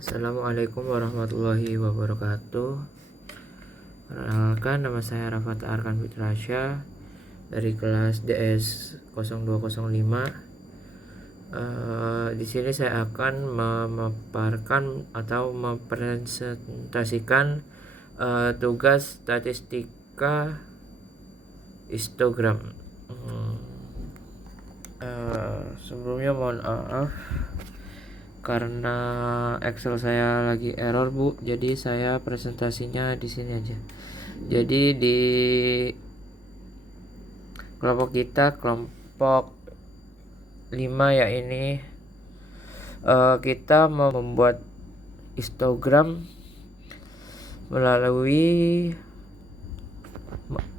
Assalamualaikum warahmatullahi wabarakatuh. Perkenalkan, nama saya Rafat Arkan Fitrasya dari kelas DS 0205. Di sini saya akan memaparkan atau mempresentasikan tugas statistika histogram. Sebelumnya mohon maaf karena Excel saya lagi error, Bu. Jadi saya presentasinya di sini aja. Jadi di kelompok kita, kelompok 5 ya, ini kita mau membuat histogram melalui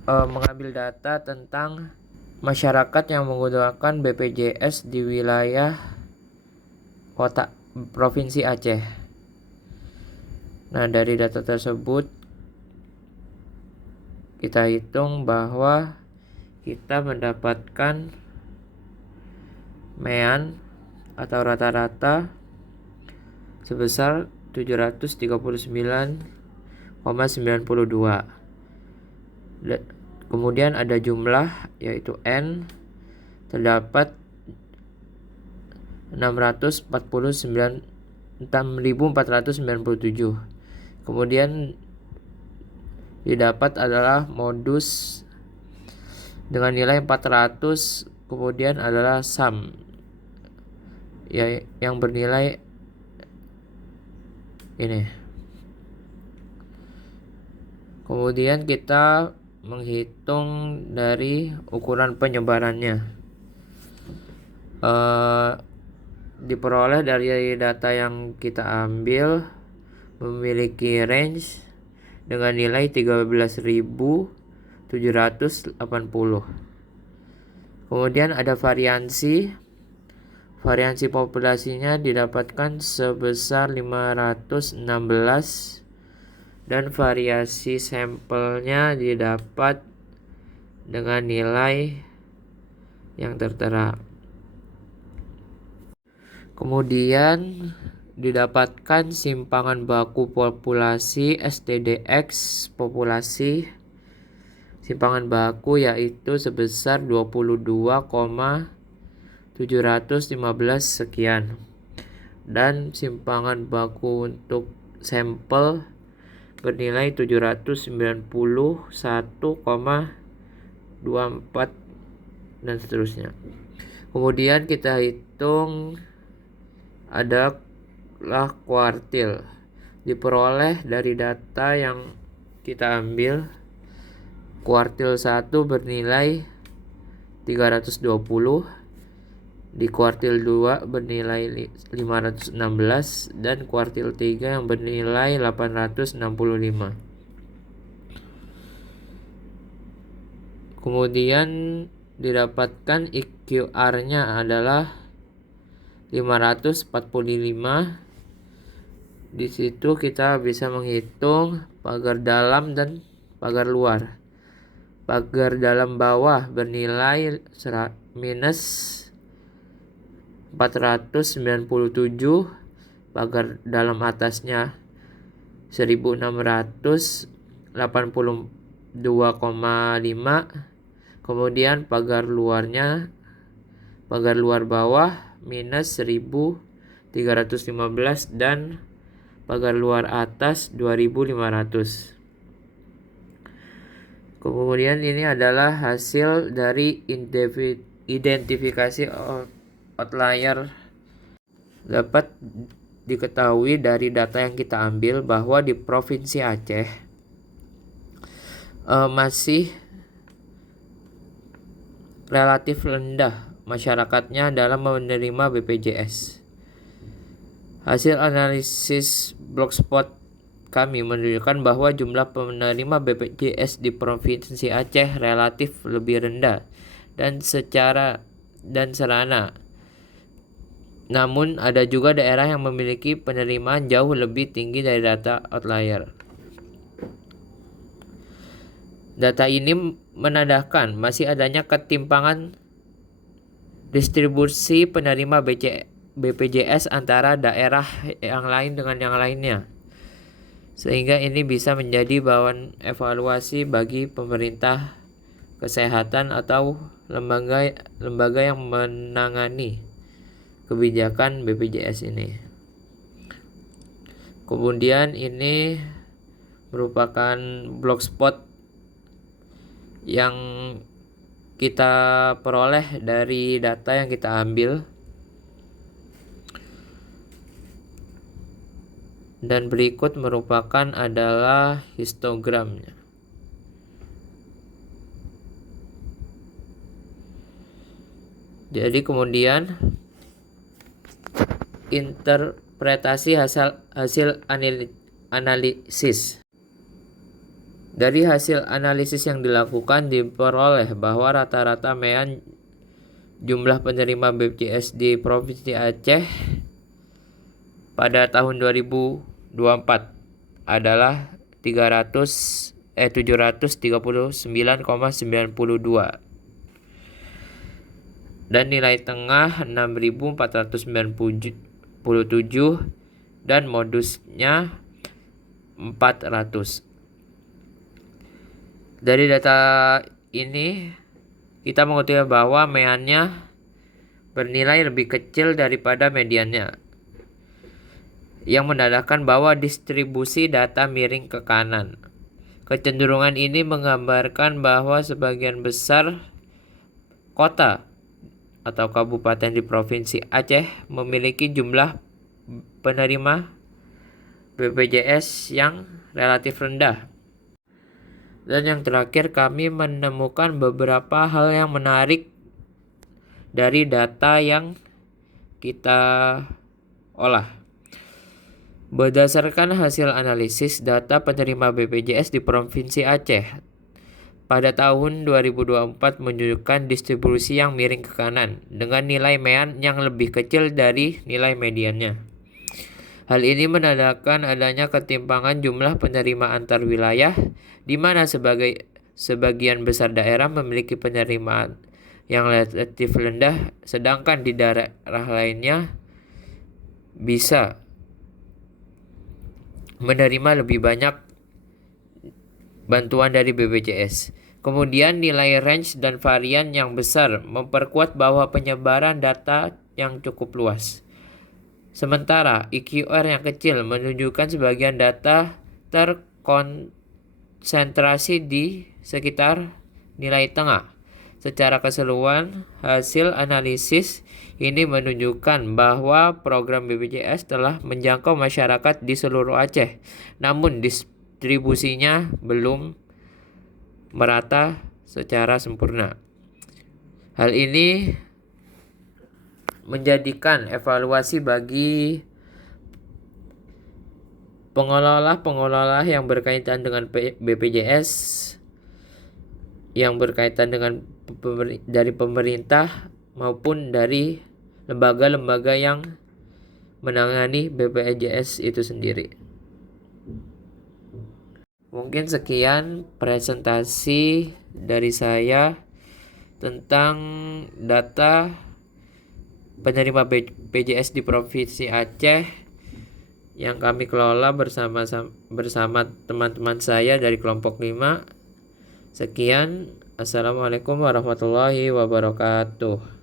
mengambil data tentang masyarakat yang menggunakan BPJS di wilayah kota Provinsi Aceh. Nah, dari data tersebut kita hitung bahwa kita mendapatkan mean atau rata-rata sebesar 739,92. Kemudian ada jumlah, yaitu N, terdapat 649.497. Kemudian didapat adalah modus dengan nilai 400. Kemudian adalah sum ya, yang bernilai ini. Kemudian kita menghitung dari ukuran penyebarannya. Diperoleh dari data yang kita ambil memiliki range dengan nilai 13.780. Kemudian ada variansi populasinya didapatkan sebesar 516 dan variasi sampelnya didapat dengan nilai yang tertera. Kemudian didapatkan simpangan baku populasi STDX populasi simpangan baku, yaitu sebesar 22,715 sekian, dan simpangan baku untuk sampel bernilai 791,24 dan seterusnya. Kemudian kita hitung adalah kuartil, diperoleh dari data yang kita ambil. Kuartil 1 bernilai 320, di kuartil 2 bernilai 516, dan kuartil 3 yang bernilai 865. Kemudian didapatkan IQR-nya adalah 545. Di situ kita bisa menghitung pagar dalam dan pagar luar. Pagar dalam bawah bernilai minus 497, pagar dalam atasnya 1682,5. Kemudian pagar luar bawah minus 1315 dan pagar luar atas 2500. Kemudian ini adalah hasil dari identifikasi outlier. Dapat diketahui dari data yang kita ambil bahwa di Provinsi Aceh masih relatif rendah masyarakatnya dalam menerima BPJS. Hasil analisis Blogspot kami menunjukkan bahwa jumlah penerima BPJS di Provinsi Aceh relatif lebih rendah dan serana. Namun ada juga daerah yang memiliki penerimaan jauh lebih tinggi dari data outlier. Data ini menandakan masih adanya ketimpangan distribusi penerima BPJS antara daerah yang lain dengan yang lainnya. Sehingga ini bisa menjadi bahan evaluasi bagi pemerintah kesehatan atau lembaga yang menangani kebijakan BPJS ini. Kemudian ini merupakan blogspot yang kita peroleh dari data yang kita ambil, dan berikut merupakan adalah histogramnya. Jadi kemudian interpretasi hasil analisis. Dari hasil analisis yang dilakukan diperoleh bahwa rata-rata MEAN jumlah penerima BPJS di Provinsi Aceh pada tahun 2024 adalah 739,92 dan nilai tengah 6.497 dan modusnya 400. Dari data ini kita mengetahui bahwa MEAN-nya bernilai lebih kecil daripada mediannya, yang menandakan bahwa distribusi data miring ke kanan. Kecenderungan ini menggambarkan bahwa sebagian besar kota atau kabupaten di Provinsi Aceh memiliki jumlah penerima BPJS yang relatif rendah. Dan yang terakhir, kami menemukan beberapa hal yang menarik dari data yang kita olah. Berdasarkan hasil analisis data penerima BPJS di Provinsi Aceh pada tahun 2024 menunjukkan distribusi yang miring ke kanan dengan nilai MEAN yang lebih kecil dari nilai mediannya. Hal ini menandakan adanya ketimpangan jumlah penerima antar wilayah, di mana sebagian besar daerah memiliki penerimaan yang relatif rendah, sedangkan di daerah lainnya bisa menerima lebih banyak bantuan dari BPJS. Kemudian nilai range dan varian yang besar memperkuat bahwa penyebaran data yang cukup luas. Sementara IQR yang kecil menunjukkan sebagian data terkonsentrasi di sekitar nilai tengah. Secara keseluruhan, hasil analisis ini menunjukkan bahwa program BPJS telah menjangkau masyarakat di seluruh Aceh, namun distribusinya belum merata secara sempurna. Hal ini menjadikan evaluasi bagi pengelola yang berkaitan dengan BPJS, yang berkaitan dengan dari pemerintah maupun dari lembaga-lembaga yang menangani BPJS itu sendiri. Mungkin sekian presentasi dari saya tentang data penerima BPJS di Provinsi Aceh yang kami kelola bersama teman-teman saya dari kelompok 5. Sekian, assalamualaikum warahmatullahi wabarakatuh.